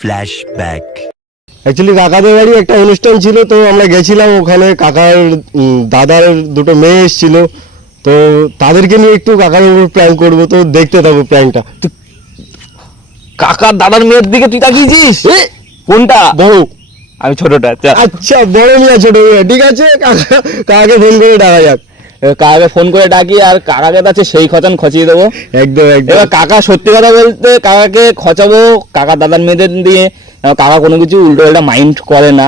Flashback. Actually কাকাদের বাড়ি একটা অনুষ্ঠান ছিল, তো আমরা গেছিলাম ওখানে। কাকার দাদার দুটো মেয়ে এসেছিল, তো তাদেরকে নিয়ে একটু কাকার উপর প্ল্যান করবো, তো দেখতে থাকবো প্ল্যানটা। কাকার দাদার মেয়ের দিকে তুই তাকিয়েছিস? কোনটা? বড়। আমি ছোটটা। আচ্ছা, বড় মিয়া ছোট মিয়া, ঠিক আছে। কাকাকে ফোন করে ডাকা যাক। কাকাকে ফোন করে ডাকি, আর কাকাকে তো আছে সেই খচান খচিয়ে দেবো। একদম একদম। এবার কাকা সত্যি কথা বলতে কাকাকে খচাবো কাকার দাদার মেয়েদের দিয়ে। কাকা কোনো কিছু উল্টো পাল্টা মাইন্ড করে না,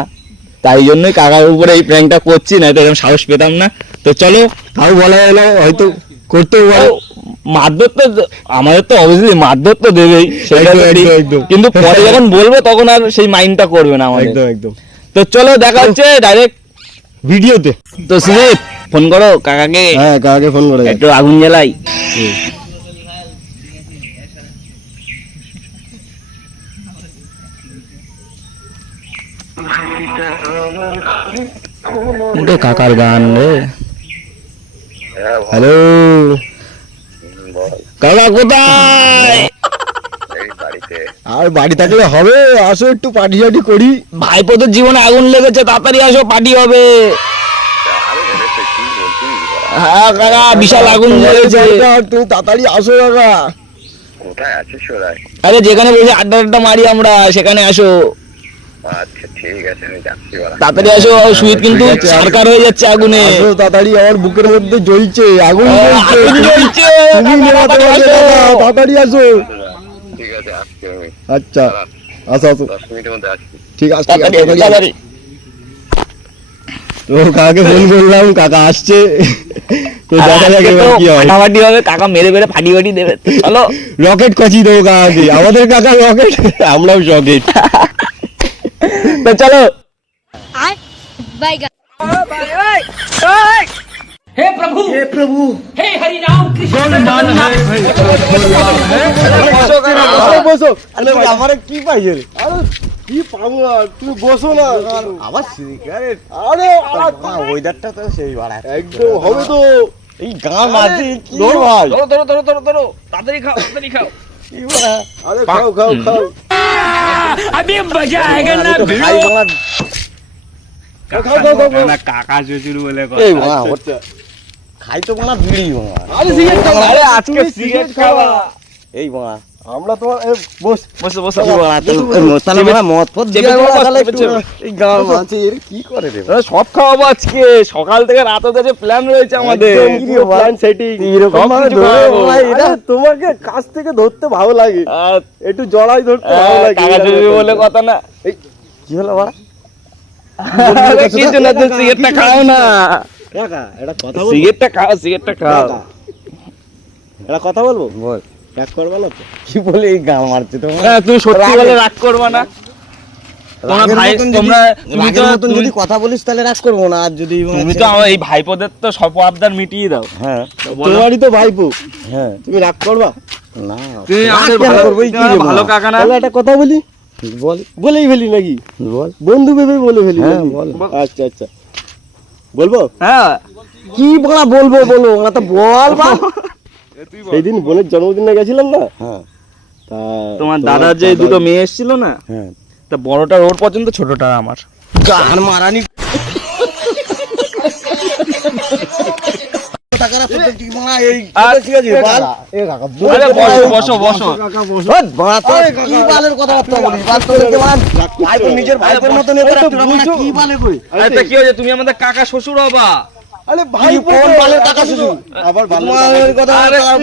তাই জন্যই কাকার উপরে এই প্র্যাঙ্কটা করছি, না তো এরকম সাহস পেতাম না। তো চলো, তাও বলা যায় না, হয়তো করতেও পারে। মারধর তো আমাদের তো অবভিয়াসলি মারধর তো দেবেই, সেটা একদম, ঠিক। একদম। কিন্তু পরে যখন বলবো তখন আর সেই মাইন্ডটা করবে না আমাদের। একদম একদম। তো চলো, দেখা হচ্ছে ডাইরেক্ট ভিডিওতে। তো সুজিত ফোন করো কাকাকে, হ্যাঁ, কাকাকে ফোন করে একটু আগুন জ্বালাই। কাকার গান রে। হ্যালো কাকা কোথায়? আর বাড়ি থাকলে হবে, আসো একটু পার্টি সার্টি করি। ভাইপোদের জীবনে আগুন লেগেছে, তাড়াতাড়ি আসো, পার্টি হবে। হ্যাঁ কাকা, বিশাল আগুন লেগেছে। তুমি তাড়াতাড়ি আসো কাকা। কোথায় আছিস ওরাই? আরে যেখানে বসে আড্ডা আড্ডা মারি আমরা, সেখানে আসো। আচ্ছা ঠিক আছে, আমি যাচ্ছি। তাড়াতাড়ি আসো, সুইট কিন্তু সরকার হয়ে যাচ্ছে আগুনে। আসো তাড়াতাড়ি, আমার বুকের মধ্যে জ্বলছে আগুন, আগুন জ্বলছে। তুমি নেভাতে পারবে না, তাড়াতাড়ি আসো। ঠিক আছে, আসছি আমি। আচ্ছা, আসো আসো। 10 মিনিটের মধ্যে আসছি। ঠিক আছে, ঠিক আছে, তাড়াতাড়ি, তাড়াতাড়ি আসো। তাড়াতাড়ি। তো কাকাকে ফোন করলাম, কাকা আসছে। তো দেখা যাক এবার কি হয়। ফাটাফাটি হবে, কাকা মেরে মেরে ফাটি ফাটি দেবে। তো চলো, রকেট কচি দেবো কাকাকে, আমাদের কাকা রকেট, আমরাও রকেট। তো চলো। বসো। আরে আমার কি পাইছে রে? আরে কি পাবো আর, তুমি বসো না। আবার সিগারেট? আরে ওয়েদারটা তো সেই বাড়া, একদম হবে তো। এই গান আছে কি ভাই? ধরো ধরো ধরো ধরো ধরো, তাড়াতাড়ি খাও, তাড়াতাড়ি খাও। কি বাড়া? আরে খাও খাও খাও। अभी मजा आएगा ना ভাই বাড়া, খাও খাও খাও খাও। কাকা শ্বশুর বলে এই বাড়া হচ্ছে খাই তো বাড়া বিড়ি বাড়া। আরে সিগারেট খাও, আরে আজকে সিগারেট খাওয়া। এই বাড়া আমরা তোমার বস বসো বসো। তাহলে বাড়া মদ ফদ দিয়ে চেপে বাড়া বস, তাহলে চেপে একটু চেপে। এই গান আছে এর কি করে রে? সব খাওয়াবো আজকে, সকাল থেকে রাত অবধি প্ল্যান রয়েছে আমাদের। প্ল্যান সেটিং এরকম সব ভাবে কিছু ধরে খাওয়াবো। বাড়া, এটা তোমাকে কাছ থেকে ধরতে ভালো লাগে, আর একটু জড়াই ধরতে ভালো লাগে। কাকা শ্বশুর বলে কথা না। কি হলো বাড়া? আরে কিছু না, তুমি সিগারেটটা খাও না। কাকা এটা কথা বলবো? সিগারেটটা খাও, সিগারেটটা খাও। কাকা, এটা কথা বলবো? বল। এক করবা না তো? কি বলে এই গান মারছে তোমার? হ্যাঁ, তুমি সত্যি বলে রাগ করবে না। তোমরা ভাই, তোমরা তুমি তো যদি কথা বলিস তাহলে রাগ করবো না, আর যদি তুমি তো আমার এই ভাইপোদের তো সব আবদার মিটিয়ে দাও। হ্যাঁ, বলো। তোমারই তো ভাইপো। হ্যাঁ, তুমি রাগ করবা না? তুমি আমাদের কেন ভালো- করবো? এই কি তুমি আমার রে ভালো বাবা? কাকা না? তাহলে একটা কথা বলি। বল। বলেই ফেলি নাকি? বল। বন্ধু ভেবে বলে ফেলি। হ্যাঁ, নাকি? বল। আচ্ছা আচ্ছা, বলবো? হ্যাঁ, কি বলা বলবো বলো না তো, বল বা। সেই দিন বোনের জন্মদিনে গেছিলাম না? হ্যাঁ। তা তোমার দাদার যে দুটো মেয়ে এসেছিল না, হ্যাঁ, তা বড়টা ওর পছন্দ, ছোটটা আমার। গান মারানি বসো বসো। নিজের ভাইপোর মতন আচ্ছা, কি হয়েছে? তুমি আমাদের কাকা শ্বশুর হবা। আরে ভাই কোন বালের কাকা শ্বশুর? আবার বালের কথা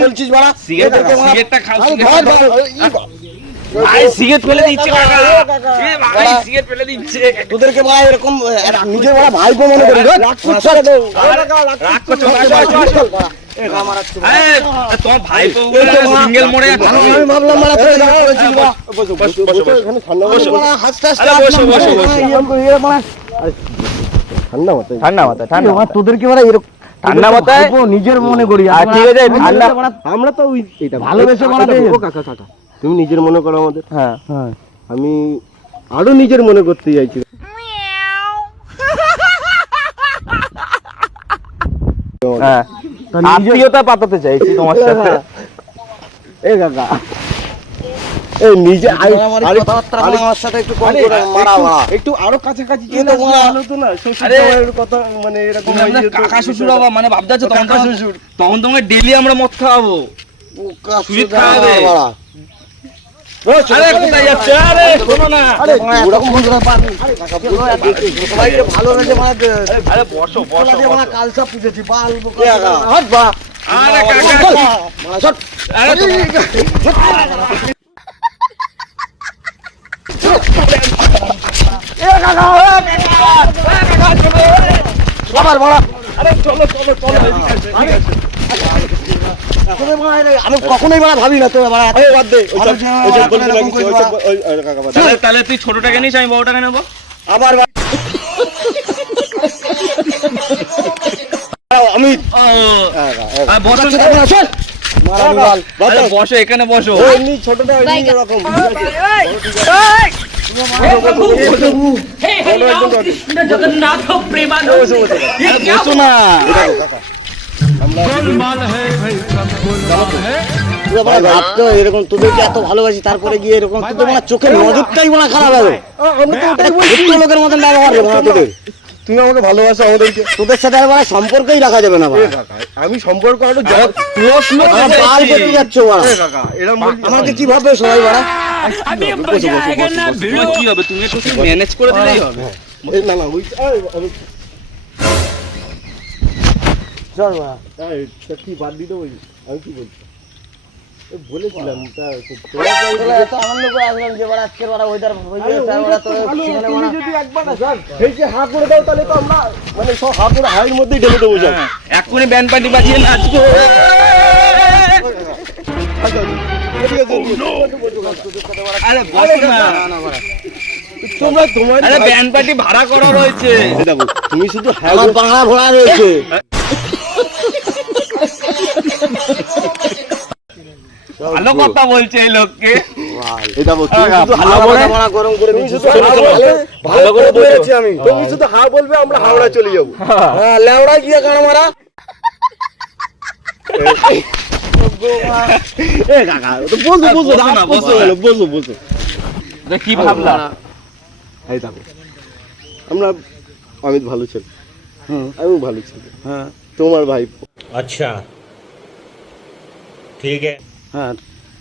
বলছিস বাড়া? সিগারেটটা খাও, ভাই সিগারেট ফেলে দিচ্ছে কাকা। এ ভাই সিগারেট ফেলে দিচ্ছে। তোদেরকে ভাই এরকম নিজের বড় ভাইপো মনে করি? রাগ করছো, তোমার ভাই সিঙ্গেল মোড়ে আমি ভাবলাম মারা তুই রাগ করেছিস বা। এখানে ঠান্ডা বসো, হাসতে হাসতে বসো বসো ঠান্ডা মাথায়, ঠান্ডা মাথায়, ঠান্ডা মাথায়। তোদেরকে মারা এরকম ঠান্ডা মাথায় নিজের মনে করি। আর ঠিক আছে, ঠান্ডা। আমরা তো এটা ভালোবেসে বানাতে। কাকা কাকা, তুমি নিজের মনে করো আমাদের। হ্যাঁ, হ্যাঁ, আমি আরো নিজের মনে করতে চাইছি। হ্যাঁ, আত্মীয়তা পাতাতে চাইছি তোমার সাথে। এ কাকা, এই নিজে আরে কথাবার্তা বলা আমার সাথে একটু কম করে মারা মারা। একটু আরো কাছাকাছি চলে কিন্তু আসলে মারা- ভালো হতো না শ্বশুর আরে, জামাইয়ের কথা মানে এরকম তুমি হয়ে আপনার যেত। কাকা শ্বশুর বাবা মানে ভাবতে আছো তখন কাকা শ্বশুর। তখন তোমাকে ডেলি আমরা মদ খাওয়াবো। পোকা সুজিত চোদা খাওয়াবে। মারা। আরে কোথায় যাচ্ছে? আরে শোনো না। আরে ওরকম বন্ধু না পারবি। সবাইকে ভালোবেসে মারা আরে বসো বসো দিয়ে মারা বসো। কালসা পুষেছি বাল বোকা কে কাকা? চোদা। হাট বা আরে কাকা মারা শট। আরে আবার মারা। আরে চলো চলো চলো এদিকে আসো, এদিকে আসো। তোদের মারা আমি কখনোই মারা ভাবি না তোরা মারা। এই বাদ দে, ওইসব- আমার জামাই ওইসব আমার বলবি না এরকম কিছু, করিস ওইসব- ওই কাকা বাদ দে। তাহলে তুই ছোটটাকে নিস, আমি বড়টাকে নেবো। আবার আমি ও, আর বসো চোদা মারা চল। মারা বাল। আরে বসো, এখানে বসো। এমনি ছোটটা এমনি এরকম, ঠিক আছে? जगन्नाथ प्रेमानंद বসে বসে। আরে বসো না। তোরা মারা ভাবতো এরকম তোদেরকে এত ভালোবাসি তারপরে গিয়ে এরকম তোদের মারা চোখের নজরটাই মারা খারাপ হবে। আমরা তো ওটাই বলছি। ছোট্ট লোকের মতন ব্যবহার রে মারা তোদের। তুমি আমাকে ভালোবাসো আমাদেরকে। তোদের সাথে আর মারা সম্পর্কই রাখা যাবে না এ মারা। কাকা, আমি সম্পর্ক আরো প্রশ্ন আমার বাল কেটে যাচ্ছে মারা। কাকা এরকম বলছি আমাকে কি ভাববে সবাই মারা? अभी मजा आएगा ना তোমার কি হবে? তুমি একটু ম্যানেজ করে দিলেই হবে। এই না না ওই আমি চল মারা। কি বাদ দিতে বলছি, আমি কি বলছি বলেছিলাম তা তোরা এত আনন্দ করে আসলাম যে মারা আজকের মারা ওয়েদার হয়ে গেছে তার মারা তোর জীবনে মারা যদি একবার এই যে হা করে দাও তাহলে তো আমরা মানে সব হা করে হাইয়ের মধ্যেই ঢেলে দেবো সব। হ্যাঁ, এক্ষুনি ব্যান্ড পার্টি বাজিয়ে নাচবো। আরে বসো না। তোমরা তোমার আরে ব্যান্ড পার্টি ভাড়া করা রয়েছে। দেখো তুমি শুধু হ্যাঁ আমার বাংলা ভরা রয়েছে। ভালো কথা বলছে এই লোককে। এই দেখো তুমি শুধু হা হাওয়া বলে মারা গরম করে তুমি দিচ্ছিস। শুধু হা বলবে ভালো করে বলেছি আমি তুমি শুধু হা বলবে আমরা হাওড়া চলে যাবো। হ্যাঁ লেওড়া গিয়ে কারণ মারা। এ কাকা তো বসো বসো বসো না, বসো না। বসো বসো এটা কি ভাবলা? এই দেখো আমরা অমিত ভালো ছেলে, আমি ভালো ছেলে, হ্যাঁ তোমার ভাই अच्छा ठीक है হ্যাঁ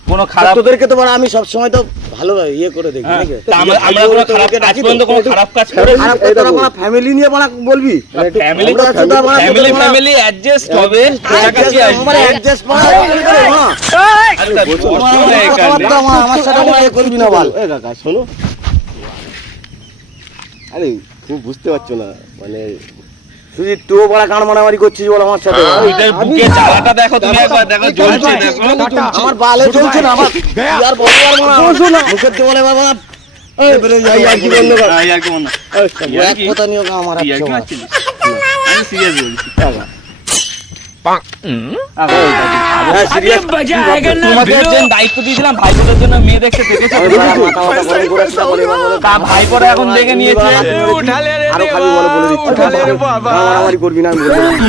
কোনো খারাপ তোদেরকে তো মারা আমি সবসময় তো ভালো ইয়ে করে দেখি হ্যাঁ, নাকি? তা আমরা কোনো খারাপ আজ পর্যন্ত কোনো খারাপ কাজ করে খারাপ করে তোরা মারা ফ্যামিলি নিয়ে মারা বলবি? ফ্যামিলি আমরা শুধু মারা ফ্যামিলি তোদের মারা- ফ্যামিলি অ্যাডজাস্ট হবে, কাছাকাছি আমার আসবে। adjust মারা করে মারা। আরে বসো না মারা এখানে। কথাবার্তা মারা আমার সাথে মারা ইয়ে করবি না বল। এ কাকা শোনো, আরে তুমি বুঝতে পারছো না মানে তুই তুইও বড় গান মারামারি করছিস বল আমার সাথে। ওইটার বুকে জ্বালাটা দেখো তুমি একবার, দেখো জ্বলছে দেখো। আমার বালে চলছে না আমার আর বড় আর মারা বসো না মুখের দেওয়ালে বাবা এবারে যাই আর কি বললো না, ইয়ার কি মনে হয়? ইয়ার এক কি? কথা নিয়ে আমার ইয়ার কি আচ্ছা মারছিলিস? আমি সিরিয়াস বলছি। হ্যাঁ সিরিয়াস मजा आएगा ना তোমাদের যে দায়িত্ব দিয়েছিলাম ভাইপোদের জন্য মেয়ে দেখতে দেখেছো? মাথা মাথা গরম করে একটা বলে বলে তা ভাইপোরা এখন দেখে নিয়েছে। আরো খাবি বলে বলে দিচ্ছি মারামারি করবি না আমি বলে দিচ্ছি।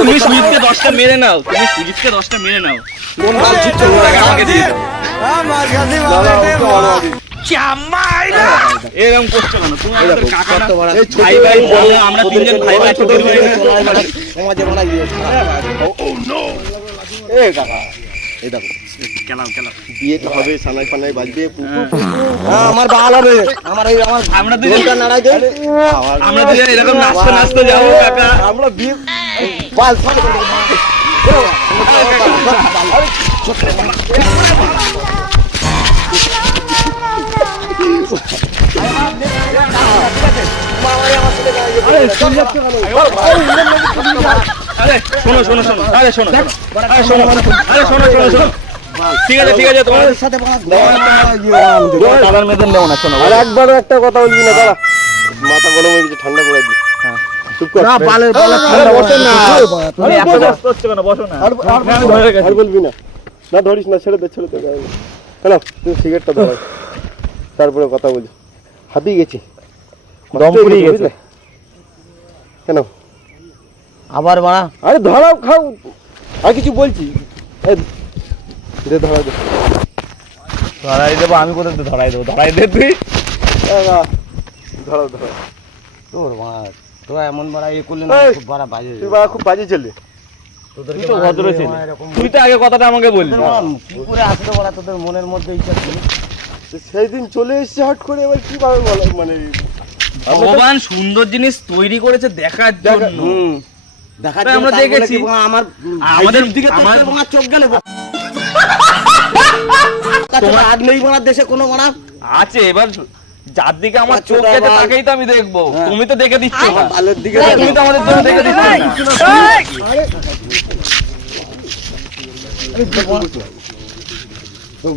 তুমি সুজিতকে 10টা মেরে নাও, তুমি সুজিতকে 10টা মেরে নাও। কোন গাল ছিটছে টাকা আমাকে দিয়ে দাও। এরকম করছো কেন? তুমি আমাদের কাকা না? ভাই ভাই বলে আমরা তিনজন ভাই ভাই ছোট ভাই না? সমাজে মারা গিয়ে এ কাকা এই দেখো বিয়ে তো হবে, সানাই ফানাই বাজবে, হ্যাঁ আমার বাল হবে আমার এই আমার আমরা দুজন দুজনটা নাড়াই দে আমরা দুজন এরকম নাচতে নাচতে যাবো কাকা। আমরা বিয়ে বাল ফাট করে দেবো। আরে শোনো শোনো শোনো, আরে শোনো আরে শোনো আরে শোনো শোনো শোনো, ঠিক আছে ঠিক আছে, তোমার ওর সাথে বাল গরম দাদার মেয়েদের নেও না, শোনো। আর একবারও একটা কথা বলবি না, দাঁড়া মাথা গরম হয়ে গেছে, ঠান্ডা করে দি। চুপ কর। না বালের বাল আরে বসেন না। আরে এত ব্যস্ত হচ্ছে কেন? বসো না। আর বলবি না, না ধরিস না, ছেড়ে দে ছেড়ে দে। কেন তুমি সিগারেটটা ধরাও, তারপরে কথা বলি। হাতিয়ে গেছি, দম পুড়িয়ে গেছে। কেন? আবার মারা আরে ধরাও, খাও, আর কিছু বলছি। এই, দে ধরা দে। ধরাই দেবো আমি, কোথায় তো ধরাই দেবো, ধরাই দে তুই। ধরো তোর বাড়া তোরা এমন বাড়া ইয়ে করলে না, এই, খুব বাড়া বাজে। তুই বাবা খুব বাজে ছেলে। তুই তো ভদ্র ছিলি, তুই তো আগে কথাটা আমাকে বললি। তোদের বাড়া কি করে আসলো বাড়া, তোদের মনের মধ্যে ইচ্ছা ছিল? তো সেই দিন চলে এসেছে হট করে, এবার কিভাবে বলে মানে ভগবান সুন্দর জিনিস তৈরি করেছে দেখার জন্য। দেখার তাই জন্য আমরা তার বলে দেখেছি। কি বাড়া আমার আমাদের দিকে তো আমার- বাড়া চোখ গেল। তোমার আগ নেই বাড়া দেশে কোনো বাড়া। আছে, এবার যার দিকে আমার আচ্ছা, চোখ গেছে বাবা। তাকেই তো আমি দেখবো। হ্যাঁ। তুমি তো দেখে দিচ্ছ না, ভালোর দিকে তুমি তো আমাদের জন্য দেখে দিচ্ছ না। তো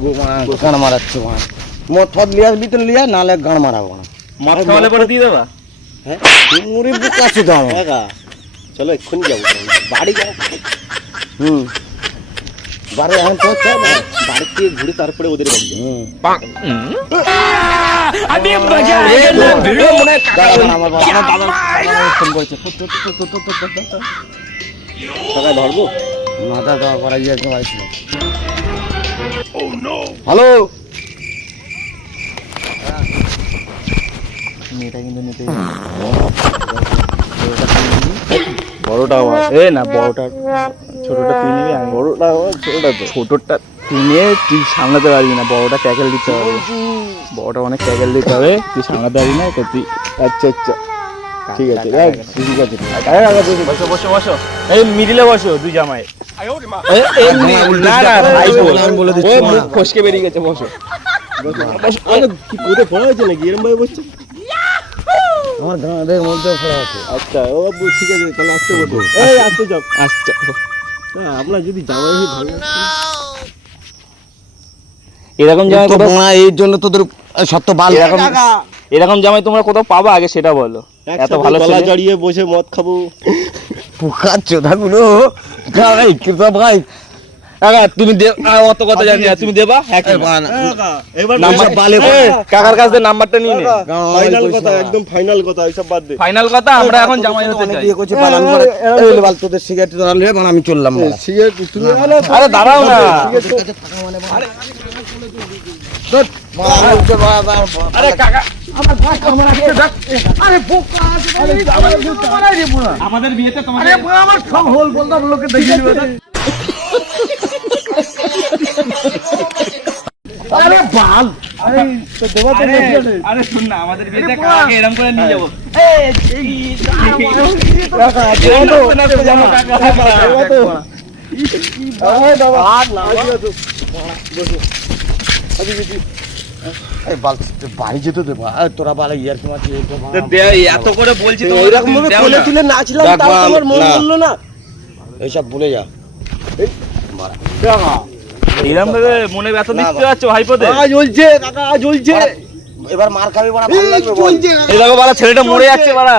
গান মারাচ্ছে বাড়া। মদ ফদ লিয়ে আসবি তো লিয়া, নাহলে গান মারাবো না। মাছ খাওয়ালে পরে দিয়ে দেবা। হ্যাঁ মুড়ি বুক আছে তো আমার। চলো এক্ষুনি যাবো। বাড়ি যাও। বাড়ি এখন তো হচ্ছে না। বাড়ি থেকে ঘুরে তারপরে ওদের বাড়ি যাবো। अभी मजा आएगा ना আমার দাদা ফোন করেছে। টাকা ধরবো না, দাদা করা গিয়ে একদম আসছিল। হ্যালো, মেয়েটা কিন্তু নিতে বড়টা এ না, বড়টা ছোটটা তুই নিবি, আমি বড়টা ছোটটা তো ছোটটা তুই নিয়ে তুই সামলাতে পারবি না, বড়টা ট্যাকেল দিতে হবে। বড়টা অনেক ট্যাকেল দিতে হবে, তুই সামলাতে পারবি না তো তুই। আচ্ছা ঠিক আছে ঠিক আছে। বসো বসো বসো, এই মিডিলে বসো দুই জামাই। না না ভাই আমি বলে দিচ্ছি, ওই মুখ ফসকে বেরিয়ে গেছে, বসো। কি কোথায় পড়া হয়েছে নাকি এরম ভাবে বসছে? আমার গাঁদের মধ্যে পড়া আছে। আচ্ছা ও বাবু ঠিক আছে, তাহলে আসতে বলবো। এই আসতে যাও। আচ্ছা, আমরা যদি জামাই হই ভালো। এরকম জামাই তো কোথাও, বোনা এই জন্য তোদের সত্য বাল এরকম জামাই তোমরা কোথাও পাবা আগে সেটা বলো। এত ভালো গলা ছেলে। জড়িয়ে বসে মদ খাবো। পোকা চোদাগুলো ভাই কৃপা ভাই। তুমি অত কথা জানি না, তুমি দেবা। হ্যাঁ কি না? এবার নাম্বার বালে এই, কাকার কাছ থেকে নাম্বারটা নিয়ে নে। ফাইনাল কথা, একদম ফাইনাল কথা, এইসব বাদ দে। ফাইনাল কথা, আমরা এখন জামাই হতে চাই। বিয়ে করছি বাল আমি করে এই বাল তোদের সিগারেট ধরালে মানে আমি চললাম না। সিগারেট তুমি আরে দাঁড়াও না, আরে কাকা আমাদের বিয়েতে তোমাদের আমার সব হোল বলতাম লোকে দেখে নিবে। আরে বাল আরে শুন না, আমাদের বিয়েতে কাকাকে এরকম করে নিয়ে যাবো। বাড়ি যেতে দেবো তোরা বালে ইয়ার কি মারছিস? এত করে বলছি তো এরকম ভাবে কোলে তুলে নাচলাম, দেখ তাও বাল, তোমার মন না। বললো না। এইসব ভুলে যা। এরকম ভাবে মনে ব্যথা দিতে যাচ্ছ ভাইপোতে। জ্বলছে কাকা, জ্বলছে। এবার মার খাবি বড় ভালো লাগবে বল। এই দেখো বাড়া, ছেলেটা মরে যাচ্ছে বাড়া,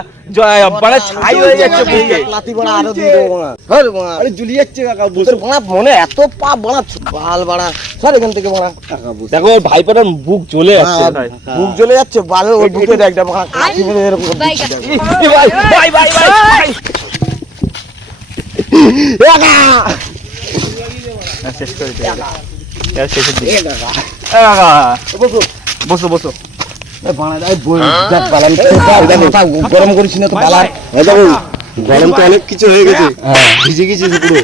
মানে ছাই হয়ে যাচ্ছে বুকে। লাতি বড় আরো দিয়ে দেবো বড়া। হল বড়া। আরে জ্বলি যাচ্ছে কাকা, তোদের বড়া মনে এত পাপ বড়া বাল বড়া। সর এখান থেকে বড়া। দেখো ওর ভাইপোটার বুক জ্বলে যাচ্ছে। বুক জ্বলে যাচ্ছে বাল, ওই বুকে একটা বড়া কাঠি মেরে এরকম করে দিচ্ছে। ভাই ভাই ভাই ভাই শেষ করে দে, এবার শেষের দিকে। বসো বসো। গরম করিস না তো বালা। গরম তো অনেক কিছু হয়ে গেছে, ভিজে গেছে পুরো।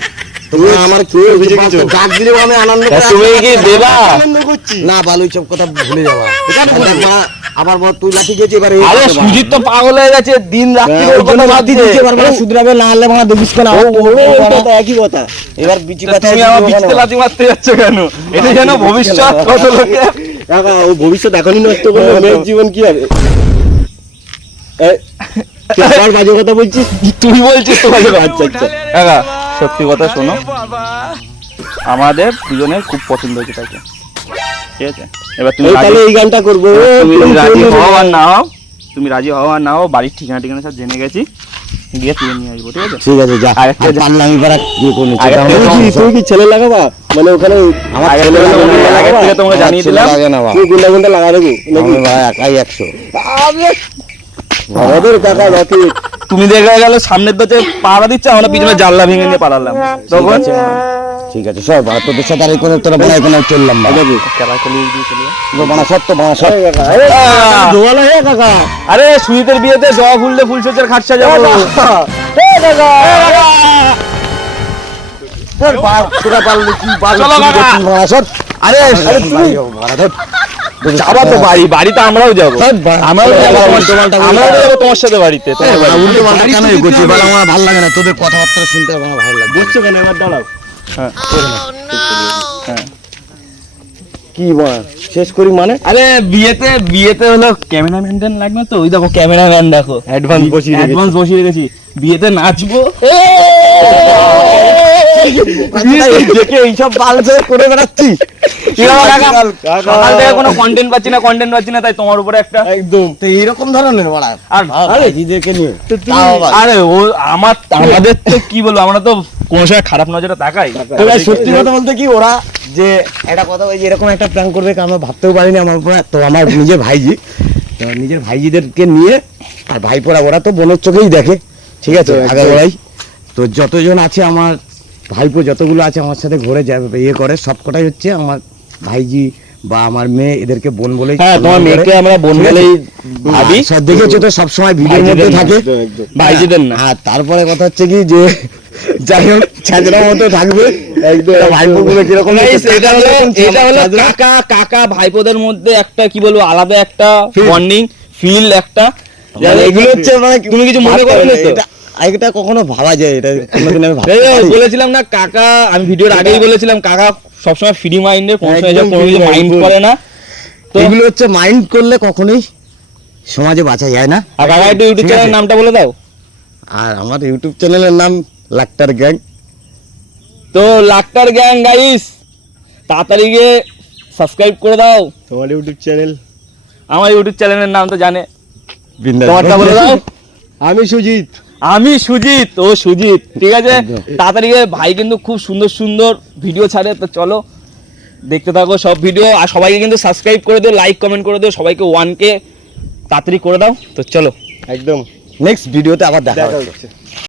তুমি আমার কেউ ভিজে গেছো, ডাক দিলেও আমি আনন্দ করে তুমি কি দেবা? আনন্দ করছি। না বাল, ওইসব কথা ভুলে যাওয়া। আবার বল তুই লাঠি গেছি এবার আরে সুজিত তো পাগল হয়ে গেছে, দিন রাত্রি ওর কথা ভাবছে। শুধরাবে না হলে মানে দেখিস কেন একই কথা। এবার বিচি তুমি আমার বিচতে লাথি মারতে যাচ্ছ কেন? এটা যেন ভবিষ্যৎ কত লোকে। কাকা ও ভবিষ্যৎ এখনই নষ্ট করলে মেয়ের জীবন কি হবে? তুই আবার বাজে কথা বলছিস। তুই বলছিস তো ভালো। আচ্ছা আচ্ছা, কাকা সত্যি কথা শোনো, আমাদের দুজনের খুব পছন্দ হয়েছে তাকে, ঠিক আছে? এবার তুমি তাহলে এই গানটা করবো। তুমি রাজি হও আর না হও, তুমি রাজি হও আর না হও, বাড়ির ঠিকানা ঠিকানা সব জেনে গেছি, গিয়ে তুলে নিয়ে আসবো, ঠিক আছে? ঠিক আছে যা। আরেকটা যা। আমি পারা বিয়ে করে নিচ্ছি। আরেকটা তুমি কি ছেলে লাগাবা? মানে ওখানে আমার আগে ছেলে থেকে লাগে আগে থেকে তোমাকে জানিয়ে দিলাম। লাগে না বাবা। তুমি গুন্ডা গুন্ডা লাগা দেবো আমি ভাই একাই 100। আমাদের কাকা রকি। তুমি দেখে গেল সামনের দরজায় পাড়া দিচ্ছে, আমরা পিছনে জানলা ভেঙে নিয়ে পালালাম, তখন ঠিক আছে সব তোদের সাথে আর কোনো তোরা বানাই কোনো চললাম না বানা সত্য বানা সত্য দোয়ালা হে কাকা, আরে সুজিতের বিয়েতে জবা ফুল দিয়ে ফুলসজ্জার খাট সাজাবো। তোরা পারলে কি পারলে চলো কাকা। বানা সব আরে তুমি বানা ধর যাবা তো বাড়িতে আমরাও যাবো, আমরাও যাবো তোমার সাথে বাড়িতে। উল্টো পাল্টা কেন এগোচ্ছি বল, আমার ভালো লাগে না তোদের কথাবার্তা শুনতে, আমার ভালো লাগে। বুঝছো কেন এবার দাঁড়াও কি বল শেষ করি মানে আরে বিয়েতে হলো ক্যামেরাম্যান লাগবে তো, ওই দেখো ক্যামেরাম্যান দেখো অ্যাডভান্স বসিয়ে রেখেছি। অ্যাডভান্স বসিয়ে রেখেছি, বিয়েতে নাচবো। দেখে এইসব বালছে করে বেড়াচ্ছি সকাল থেকে কোনো কন্টেন্ট পাচ্ছি না, তাই তোমার উপরে একটা একদম তো এইরকম ধরনের বলা আর আরে দিদিকে নিয়ে আরে ও আমাদের তো কি বলবো, আমরা তো কোনো সময় খারাপ নজরে তাকাই। তো ভাই সত্যি কথা বলতে কি ওরা যে একটা কথা বলে যে এরকম একটা প্ল্যান করবে আমরা ভাবতেও পারিনি আমার উপরে। তো আমার নিজের ভাইজি, তো নিজের ভাইজিদেরকে নিয়ে আর ভাইপোরা ওরা তো বোনের চোখেই দেখে, ঠিক আছে আগাগোড়াই। তো যতজন আছে আমার ভাইপো যতগুলো আছে আমার সাথে ঘুরে যাবে ইয়ে করে সবকটাই হচ্ছে আমার ভাইজি বা আমার মেয়ে, এদেরকে বোন বলেই। হ্যাঁ, তোমার মেয়েকে আমরা বোন বলেই ভাবি। সব দেখেছো তো সবসময় ভিডিওর মধ্যে থাকে ভাইজিদের না। আর তারপরে কথা হচ্ছে কি যে যাই হোক ছাজরা মতো থাকবে একদম ভাইপো গুলো কিরকম এটা হলো কাকা ভাইপোদের মধ্যে একটা কি বলবো আলাদা একটা বন্ডিং ফিল একটা। এগুলো হচ্ছে মানে তুমি কিছু মনে করো না তো? এটা কখনো ভাবা যায়, এটা কোনোদিন আমি ভাবতে এই যে পারি। বলেছিলাম না কাকা, আমি ভিডিওর আগেই বলেছিলাম কাকা সবসময় ফ্রি মাইন্ডে, কোনো কিছু মাইন্ড করে না। তো এগুলো হচ্ছে মাইন্ড করলে কখনোই সমাজে বাঁচা যায় না। আর কাকা একটু ইউটিউব চ্যানেলের নামটা বলে দাও। আর আমার ইউটিউব চ্যানেলের নাম লাক্টার গ্যাং। তো লাক্টার গ্যাং গাইস, তাড়াতাড়ি গিয়ে সাবস্ক্রাইব করে দাও। তোমার ইউটিউব চ্যানেল? আমার ইউটিউব চ্যানেলের নাম তো জানে, বিন্দাস। তোমারটা বলে দাও। আমি সুজিত। আমি সুজিত, ও সুজিত, ঠিক আছে। তাড়াতাড়ি গিয়ে ভাই কিন্তু খুব সুন্দর সুন্দর ভিডিও ছাড়ে, তো চলো দেখতে থাকো সব ভিডিও। আর সবাইকে কিন্তু সাবস্ক্রাইব করে দিও, লাইক কমেন্ট করে দিও, সবাইকে 1K তাড়াতাড়ি করে দাও। তো চলো একদম নেক্সট ভিডিওতে আবার দেখা হচ্ছে।